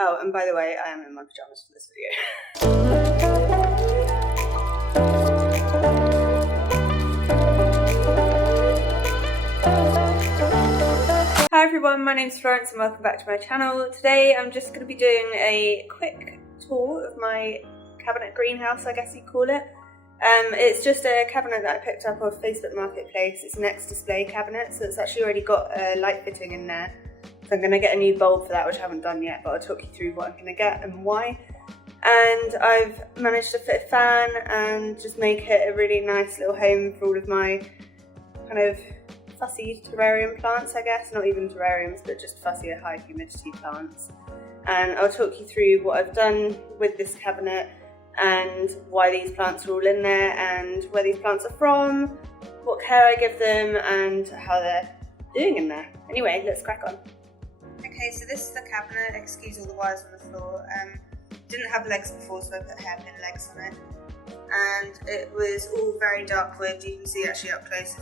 Oh, and by the way, I am in my pyjamas for this video. Hi everyone, my name's Florence and welcome back to my channel. Today I'm just going to be doing a quick tour of my cabinet greenhouse, I guess you'd call it. It's just a cabinet that I picked up off Facebook Marketplace. It's an X-display cabinet, so it's actually already got a light fitting in there. So I'm going to get a new bulb for that, which I haven't done yet, but I'll talk you through what I'm going to get and why. And I've managed to fit a fan and just make it a really nice little home for all of my kind of fussy terrarium plants, I guess. Not even terrariums, but just fussy high humidity plants. And I'll talk you through what I've done with this cabinet and why these plants are all in there and where these plants are from, what care I give them and how they're doing in there. Anyway, let's crack on. Okay, so this is the cabinet. Excuse all the wires on the floor. Didn't have legs before, so I put hairpin legs on it. And it was all very dark wood. You can see actually up close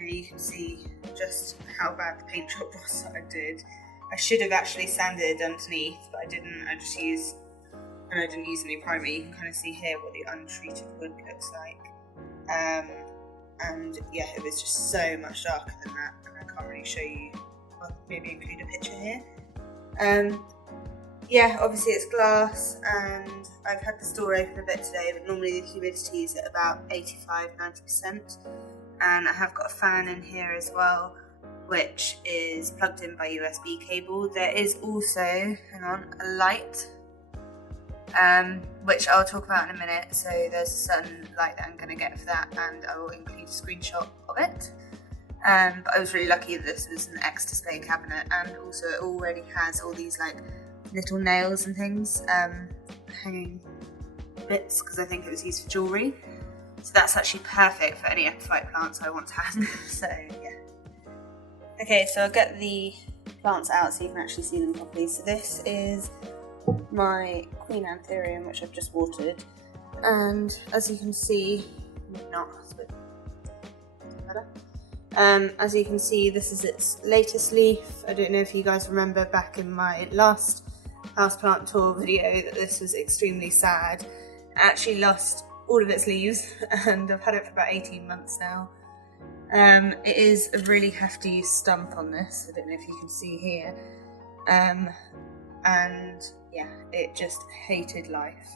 you can see just how bad the paint job was that I did. I should have actually sanded underneath, but I didn't. I didn't use any primer. You can kind of see here what the untreated wood looks like. And yeah, it was just so much darker than that, and I can't really show you. I'll maybe include a picture here. Yeah, obviously it's glass, and I've had the door open a bit today, but normally the humidity is at about 85–90%. And I have got a fan in here as well, which is plugged in by USB cable. There is also, hang on, a light, which I'll talk about in a minute. So there's a certain light that I'm going to get for that, and I will include a screenshot of it. But I was really lucky that this was an X-display cabinet, and also it already has all these like little nails and things, hanging bits, because I think it was used for jewellery. So that's actually perfect for any epiphyte plants I want to hang. So yeah. Okay, so I'll get the plants out so you can actually see them properly. So this is my Queen Anthurium, which I've just watered. And as you can see, maybe not, it's a bit better. As you can see, this is its latest leaf. I don't know if you guys remember back in my last houseplant tour video that this was extremely sad. It actually lost all of its leaves, and I've had it for about 18 months now. It is a really hefty stump on this, I don't know if you can see here, and yeah, it just hated life.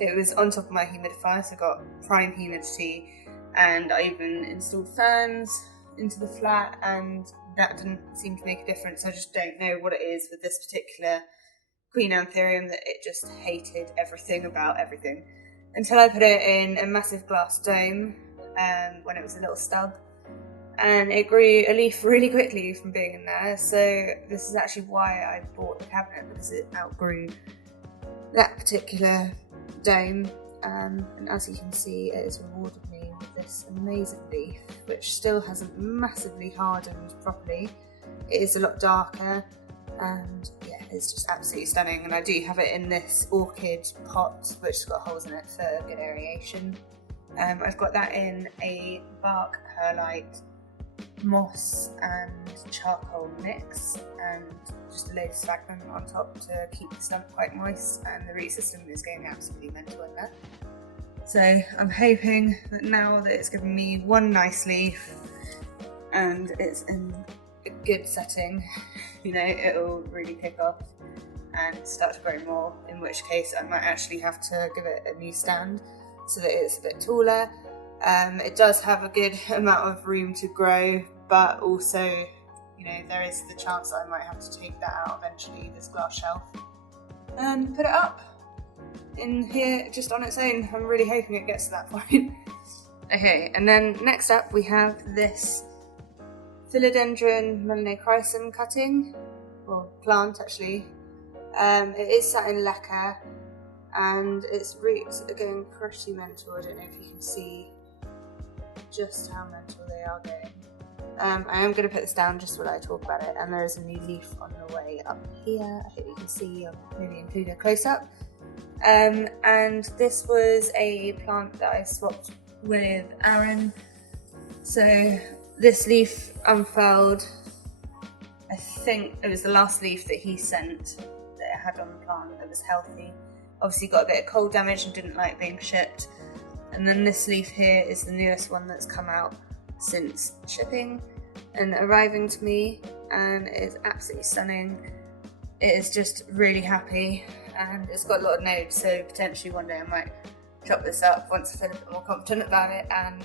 It was on top of my humidifier, so I got prime humidity, and I even installed fans into the flat, and that didn't seem to make a difference. I just don't know what it is with this particular Queen Anthurium that it just hated everything about everything. Until I put it in a massive glass dome when it was a little stub, and it grew a leaf really quickly from being in there. So this is actually why I bought the cabinet, because it outgrew that particular dome, and as you can see, it has rewarded me with this amazing leaf, which still hasn't massively hardened properly. It is a lot darker, and yeah, it's just absolutely stunning. And I do have it in this orchid pot, which has got holes in it for good aeration. I've got that in a bark perlite, moss and charcoal mix, and just a load of sphagnum on top to keep the stump quite moist, and the root system is going absolutely mental in that. So I'm hoping that now that it's given me one nice leaf and it's in a good setting, you know, it'll really kick off and start to grow more, in which case I might actually have to give it a new stand so that it's a bit taller. It does have a good amount of room to grow, but also, you know, there is the chance that I might have to take that out eventually, this glass shelf, and put it up in here just on its own. I'm really hoping it gets to that point. Okay, and then next up we have this Philodendron melanochrysum cutting, or plant actually. It is sat in lacquer, and its roots are going pretty mental. I don't know if you can see just how mental they are going. I am going to put this down just while I talk about it, and there is a new leaf on the way up here. I hope you can see. I'll maybe include a close-up. And this was a plant that I swapped with Aaron. So this leaf unfurled, I think it was the last leaf that he sent that it had on the plant that was healthy. Obviously got a bit of cold damage and didn't like being shipped. And then this leaf here is the newest one that's come out since shipping and arriving to me, and it is absolutely stunning. It is just really happy, and it's got a lot of nodes, so potentially one day I might chop this up once I feel a bit more confident about it and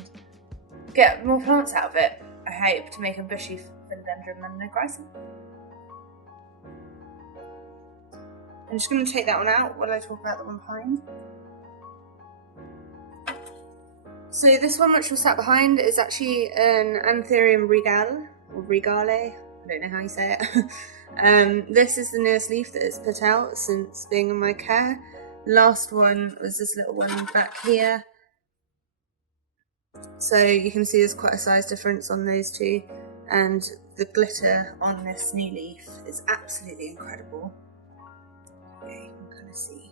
get more plants out of it. I hope to make a bushy Philodendron Warocqueanum. I'm just going to take that one out while I talk about the one behind. So this one which was sat behind is actually an Anthurium regale, or regale, I don't know how you say it. This is the newest leaf that it's put out since being in my care. The last one was this little one back here. So you can see there's quite a size difference on those two, and the glitter on this new leaf is absolutely incredible. Okay, you can kind of see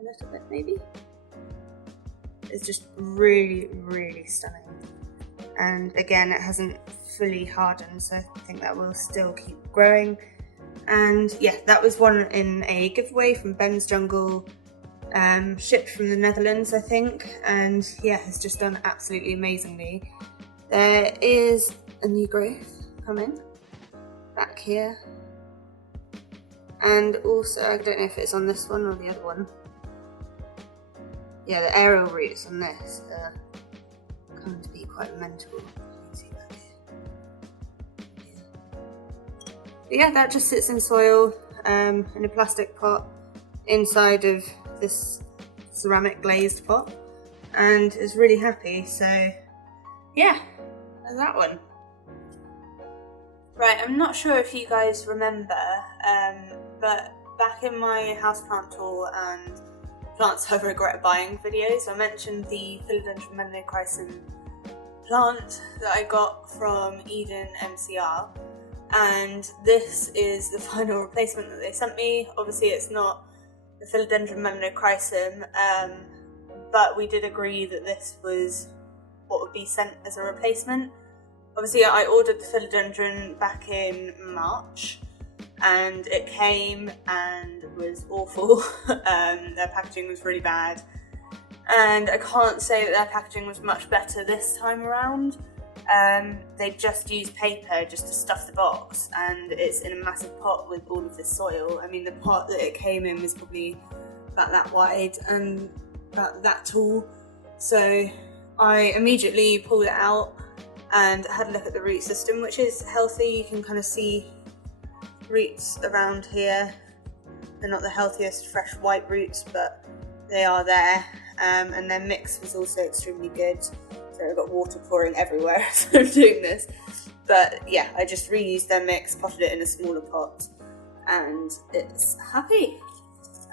a little bit maybe. It's just really, really stunning. And again, it hasn't fully hardened, so I think that will still keep growing. And yeah, that was one in a giveaway from Ben's Jungle, shipped from the Netherlands, I think. And yeah, it's just done absolutely amazingly. There is a new growth coming back here. And also, I don't know if it's on this one or the other one. Yeah, the aerial roots on this are going to be quite mental. You can see that here. But yeah, that just sits in soil in a plastic pot inside of this ceramic glazed pot, and is really happy. So yeah, there's that one. Right, I'm not sure if you guys remember, but back in my houseplant tour and plants I regret buying videos, I mentioned the Philodendron Warocqueanum plant that I got from Eden MCR, and this is the final replacement that they sent me. Obviously it's not the Philodendron Warocqueanum, but we did agree that this was what would be sent as a replacement. Obviously I ordered the Philodendron back in March, and it came and was awful. Their packaging was really bad, and I can't say that their packaging was much better this time around. They just used paper just to stuff the box, and it's in a massive pot with all of this soil. I mean, the pot that it came in was probably about that wide and about that tall, so I immediately pulled it out and had a look at the root system, which is healthy. You can kind of see roots around here. They're not the healthiest fresh white roots, but they are there, and their mix was also extremely good. So I've got water pouring everywhere as I'm doing this, but yeah, I just reused their mix, potted it in a smaller pot, and it's happy.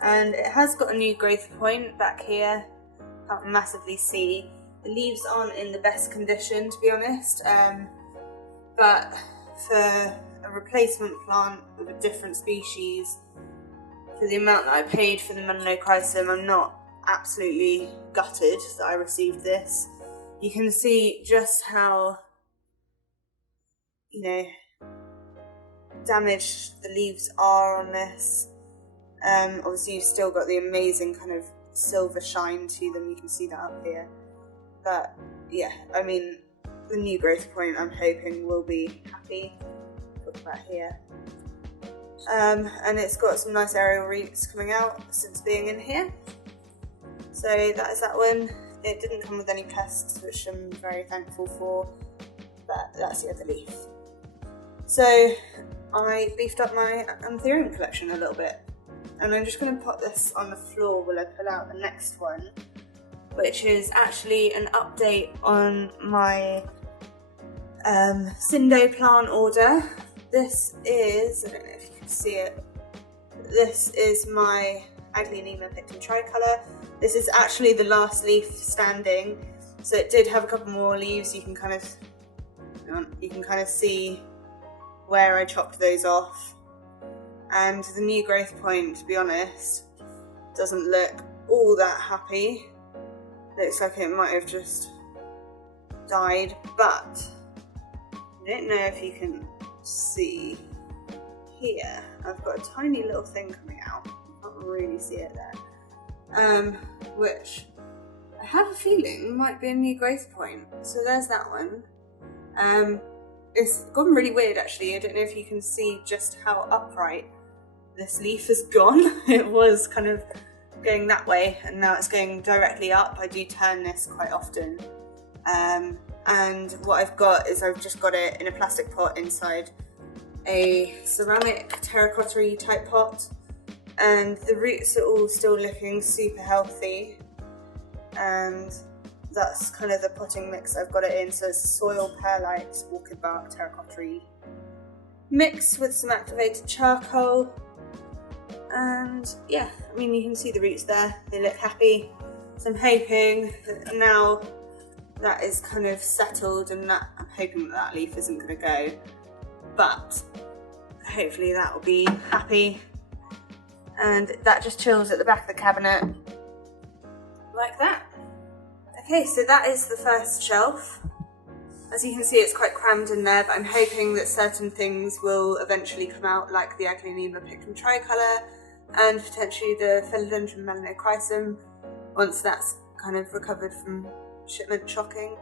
And it has got a new growth point back here. Can't massively see. The leaves aren't in the best condition, to be honest, but for a replacement plant of a different species, for the amount that I paid for the Warocqueanum, I'm not absolutely gutted that I received this. You can see just how, damaged the leaves are on this. Obviously you've still got the amazing kind of silver shine to them, you can see that up here. But yeah, I mean, the new growth point I'm hoping will be happy. Look at that here. And it's got some nice aerial roots coming out since being in here. So that is that one. It didn't come with any pests, which I'm very thankful for, but that's the other leaf. So I beefed up my Anthurium collection a little bit, and I'm just going to put this on the floor while I pull out the next one, which is actually an update on my Cindo plant order. This is, I don't know if you can see it, this is my Aglaonema pictum tricolour. This is actually the last leaf standing, so it did have a couple more leaves. You can kind of see where I chopped those off, and the new growth point, to be honest, doesn't look all that happy. Looks like it might have just died, but I don't know if you can see here, I've got a tiny little thing coming out. I can't really see it there. Which I have a feeling might be a new growth point. So there's that one. It's gone really weird actually. I don't know if you can see just how upright this leaf has gone. It was kind of going that way and now it's going directly up. I do turn this quite often. And what I've got is I've just got it in a plastic pot inside a ceramic terracotta type pot, and the roots are all still looking super healthy, and that's kind of the potting mix I've got it in. So it's soil, perlite, orchid bark, terracotta mixed with some activated charcoal. And yeah, I mean, you can see the roots there, they look happy. So I'm hoping that now that is kind of settled, and that I'm hoping that that leaf isn't going to go, but hopefully that will be happy. And that just chills at the back of the cabinet like that. Okay, so that is the first shelf. As you can see, it's quite crammed in there, but I'm hoping that certain things will eventually come out, like the Aglaonema pictum tricolour and potentially the Philodendron melanochrysum, once that's kind of recovered from shipment shocking.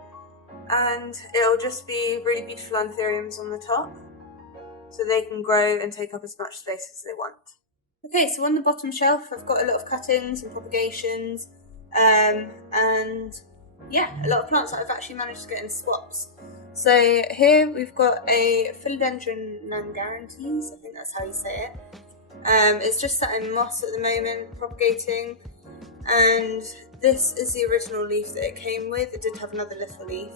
And it'll just be really beautiful anthuriums on the top, so they can grow and take up as much space as they want. Okay, so on the bottom shelf I've got a lot of cuttings and propagations, and yeah, a lot of plants that I've actually managed to get in swaps. So here we've got a Philodendron non-guarantees, I think that's how you say it. It's just sat in moss at the moment, propagating, and this is the original leaf that it came with. It did have another little leaf,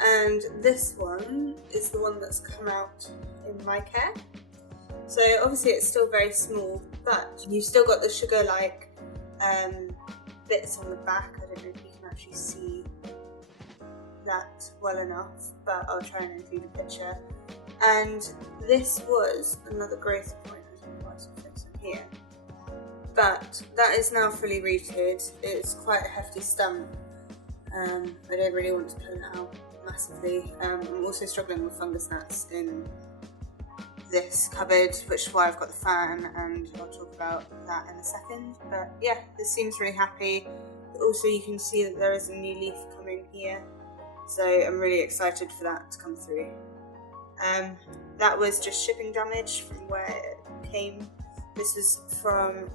and this one is the one that's come out in my care. So obviously it's still very small, but you've still got the sugar-like bits on the back. I don't know if you can actually see that well enough, but I'll try and include a picture. And this was another growth point. I don't know why it's fixed in here, but that is now fully rooted. It's quite a hefty stump. I don't really want to pull it out massively. I'm also struggling with fungus gnats in this cupboard, which is why I've got the fan, and I'll talk about that in a second. But yeah, this seems really happy. Also, you can see that there is a new leaf coming here, so I'm really excited for that to come through. That was just shipping damage from where it came. This was from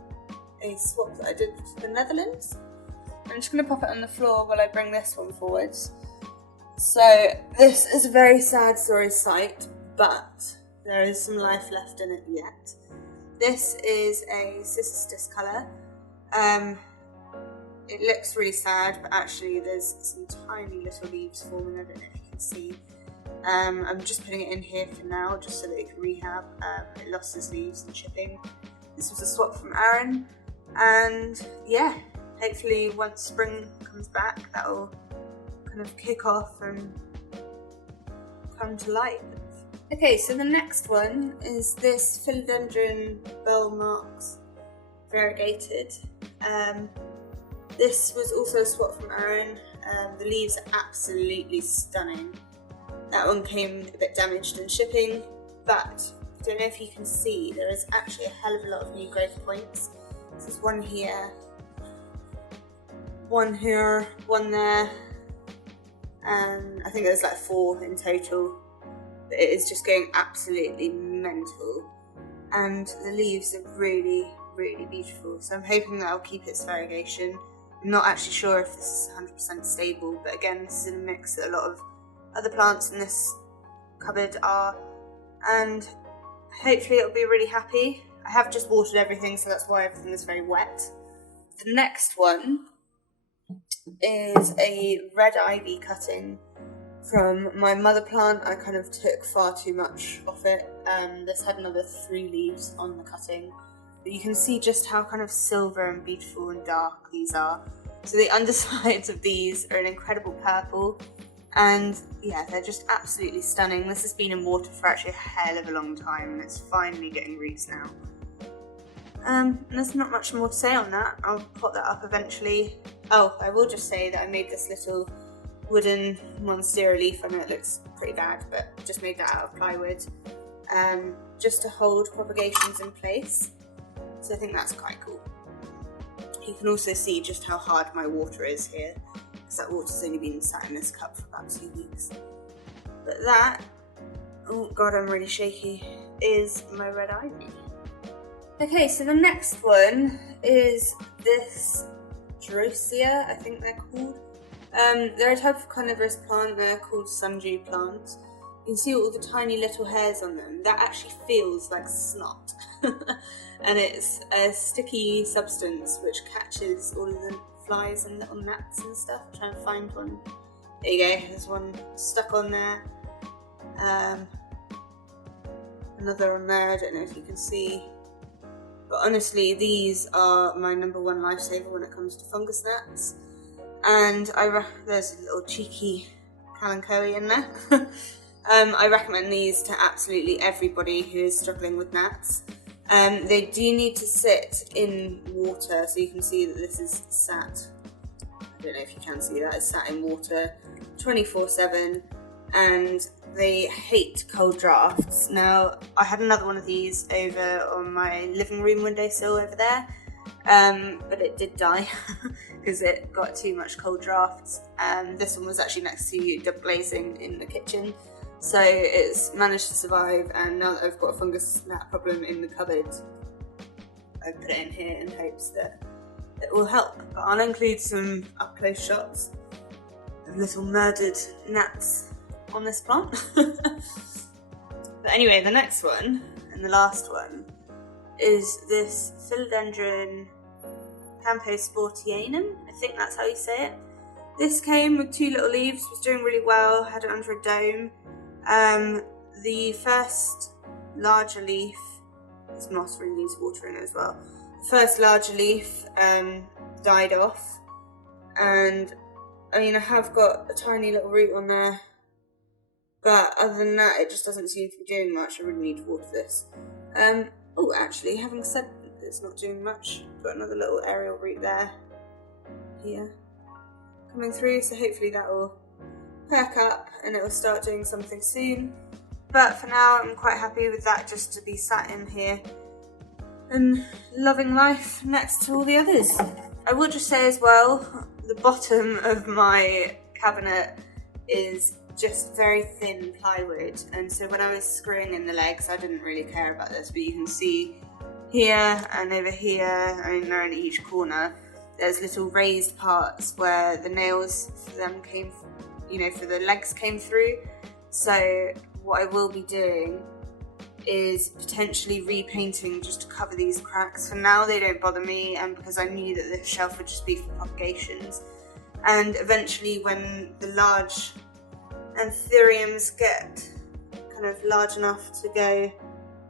a swap that I did to the Netherlands. I'm just going to pop it on the floor while I bring this one forwards. So this is a very sad, sorry sight, but there is some life left in it yet. This is a cystis colour. It looks really sad, but actually there's some tiny little leaves forming. I don't know if you can see. I'm just putting it in here for now, just so that it can rehab. It lost its leaves in shipping. This was a swap from Aaron, and yeah, hopefully once spring comes back, that will kind of kick off and come to light. Okay, so the next one is this Philodendron bell marks variegated. This was also a swap from Aaron. The leaves are absolutely stunning. That one came a bit damaged in shipping, but I don't know if you can see, there is actually a hell of a lot of new growth points. There's one here, one here, one there, and I think there's like 4 in total. But it is just going absolutely mental, and the leaves are really, really beautiful. So I'm hoping that I'll keep its variegation. I'm not actually sure if this is 100% stable, but again, this is in a mix that a lot of other plants in this cupboard are, and hopefully it'll be really happy. I have just watered everything, so that's why everything is very wet. The next one is a red ivy cutting from my mother plant. I kind of took far too much off it. This had another 3 leaves on the cutting, but you can see just how kind of silver and beautiful and dark these are. So the undersides of these are an incredible purple, and yeah, they're just absolutely stunning. This has been in water for actually a hell of a long time, and it's finally getting roots now. And there's not much more to say on that. I'll put that up eventually. Oh, I will just say that I made this little wooden monstera leaf. I know it looks pretty bad, but just made that out of plywood. just to hold propagations in place. So I think that's quite cool. You can also see just how hard my water is here, because that water's only been sat in this cup for about 2 weeks. But that, oh god, I'm really shaky, is my red ivy. Okay, so the next one is this Drosera, I think they're called. They're a type of carnivorous plant. They're called sundew plants. You can see all the tiny little hairs on them. That actually feels like snot. And it's a sticky substance which catches all of the flies and little gnats and stuff. Try and find one. There you go, there's one stuck on there. Another on there, I don't know if you can see. But honestly, these are my #1 lifesaver when it comes to fungus gnats. And there's a little cheeky kalanchoe in there. I recommend these to absolutely everybody who is struggling with gnats. They do need to sit in water, so you can see that this is sat, I don't know if you can see that, it's sat in water 24/7, and they hate cold drafts. Now, I had another one of these over on my living room windowsill over there, but it did die because it got too much cold drafts. This one was actually next to double glazing in the kitchen, so it's managed to survive, and now that I've got a fungus gnat problem in the cupboard, I put it in here in hopes that it will help. But I'll include some up close shots of little murdered gnats on this plant. But anyway, the next one and the last one is this Philodendron Houseplants. I think that's how you say it. This came with 2 little leaves, was doing really well, had it under a dome. The first larger leaf, this moss really needs watering as well. The first larger leaf died off, and I mean, I have got a tiny little root on there, but other than that, it just doesn't seem to be doing much. I really need to water this. Oh, actually, having said that it's not doing much, got another little aerial root there, here, coming through, so hopefully that will perk up and it will start doing something soon. But for now, I'm quite happy with that just to be sat in here and loving life next to all the others. I will just say as well, the bottom of my cabinet is just very thin plywood, and so when I was screwing in the legs, I didn't really care about this, but you can see here and over here, I mean, they're in each corner, there's little raised parts where the nails for them came, for the legs came through. So what I will be doing is potentially repainting just to cover these cracks. For now, they don't bother me, and because I knew that this shelf would just be for propagations, and eventually when the large Anthuriums get kind of large enough to go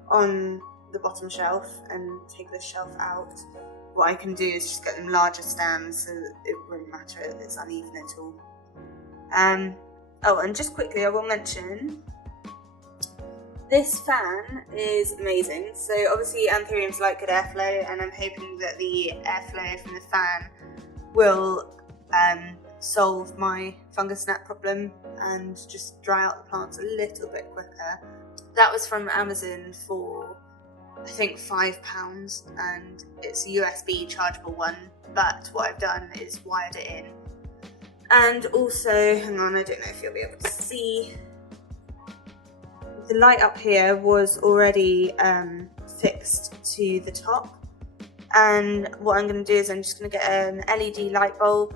on the bottom shelf and take this shelf out, what I can do is just get them larger stands so that it won't matter if it's uneven at all. Oh, and just quickly I will mention, this fan is amazing. So obviously Anthuriums like good airflow, and I'm hoping that the airflow from the fan will solve my fungus gnat problem and just dry out the plants a little bit quicker. That was from Amazon for I think £5, and it's a USB chargeable one, but what I've done is wired it in. And also, hang on, I don't know if you'll be able to see, the light up here was already fixed to the top, and what I'm going to do is I'm just going to get an LED light bulb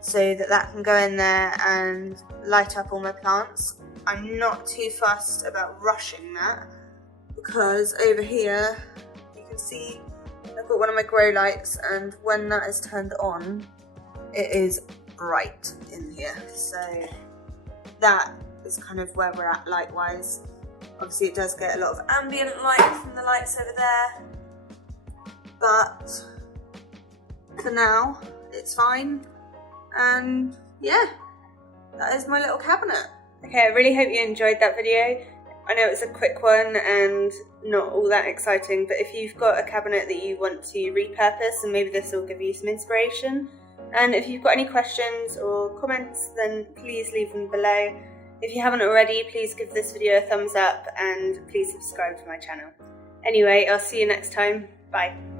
so that can go in there and light up all my plants. I'm not too fussed about rushing that, because over here you can see I've got one of my grow lights, and when that is turned on, it is bright in here. So that is kind of where we're at light wise. Obviously it does get a lot of ambient light from the lights over there, but for now it's fine. And yeah, that is my little cabinet. Okay, I really hope you enjoyed that video. I know it's a quick one and not all that exciting, but if you've got a cabinet that you want to repurpose, and maybe this will give you some inspiration, and if you've got any questions or comments, then please leave them below. If you haven't already, please give this video a thumbs up and please subscribe to my channel. Anyway, I'll see you next time. Bye.